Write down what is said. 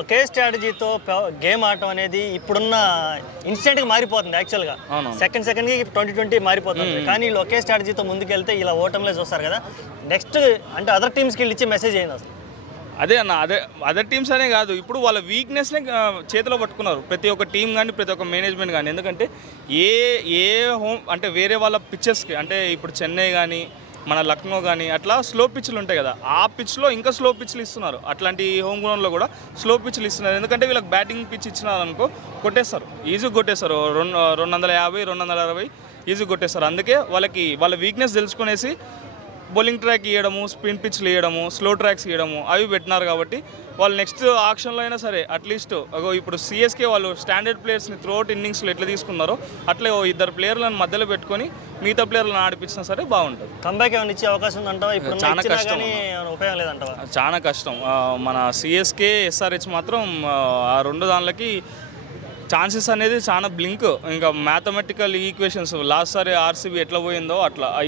ఒకే స్ట్రాటజీతో game ఆడటం అనేది ఇప్పుడున్న ఇన్స్టెంట్గా మారిపోతుంది. యాక్చువల్గా సెకండ్కి 2020 మారిపోతుంది. కానీ వీళ్ళు ఒకే స్ట్రాటజీతో ముందుకెళ్తే ఇలా ఓటంలో చూస్తారు కదా. నెక్స్ట్ అంటే అదర్ టీమ్స్కి వీళ్ళు ఇచ్చే మెసేజ్ ఏంది అసలు? అదే అన్న, అదర్ టీమ్స్ అనే కాదు, ఇప్పుడు వాళ్ళ వీక్నెస్నే చేతిలో పట్టుకున్నారు ప్రతి ఒక్క టీం కానీ ప్రతి ఒక్క మేనేజ్మెంట్ కానీ. ఎందుకంటే ఏ హోమ్ అంటే వేరే వాళ్ళ పిచ్చెస్కి అంటే ఇప్పుడు చెన్నై కానీ మన లక్నో కానీ అట్లా స్లో పిచ్లు ఉంటాయి కదా, ఆ పిచ్లో ఇంకా స్లో పిచ్లు ఇస్తున్నారు. అట్లాంటి హోమ్ గ్రౌండ్లో కూడా స్లో పిచ్లు ఇస్తున్నారు. ఎందుకంటే వీళ్ళకి బ్యాటింగ్ పిచ్ ఇచ్చినారు అనుకో కొట్టేస్తారు, ఈజీగా కొట్టేస్తారు. 250 260 ఈజీగా కొట్టేస్తారు. అందుకే వాళ్ళ వీక్నెస్ తెలుసుకునేసి బౌలింగ్ ట్రాక్ ఇవ్వడము, స్పిన్ పిచ్లు ఇవ్వడము, స్లో ట్రాక్స్ ఇవ్వడము అవి పెట్టినారు. కాబట్టి వాళ్ళు నెక్స్ట్ ఆక్షన్లో అయినా సరే అట్లీస్ట్ ఇప్పుడు సిఎస్కే వాళ్ళు స్టాండర్డ్ ప్లేయర్స్ని త్రూఅవుట్ ఇన్నింగ్స్లో ఎట్లా తీసుకున్నారో అట్లే ఇద్దరు ప్లేయర్లను మధ్యలో పెట్టుకొని మిగతా ప్లేయర్లను ఆడిపించినా సరే బాగుంటుంది. కంబ్యాక్ ఏమైనా ఇచ్చే అవకాశం ఉందంటావా? ఇప్పుడు చాలా కష్టం, ఉపయోగం లేదంటావా? చాలా కష్టం. మన సిఎస్కే ఎస్ఆర్హెచ్ మాత్రం ఆ రెండు దానిలకి ఛాన్సెస్ అనేది చాలా బ్లింక్. ఇంకా మ్యాథమెటికల్ ఈక్వేషన్స్ లాస్ట్ సారి ఆర్సీబీ ఎట్లా పోయిందో అట్లా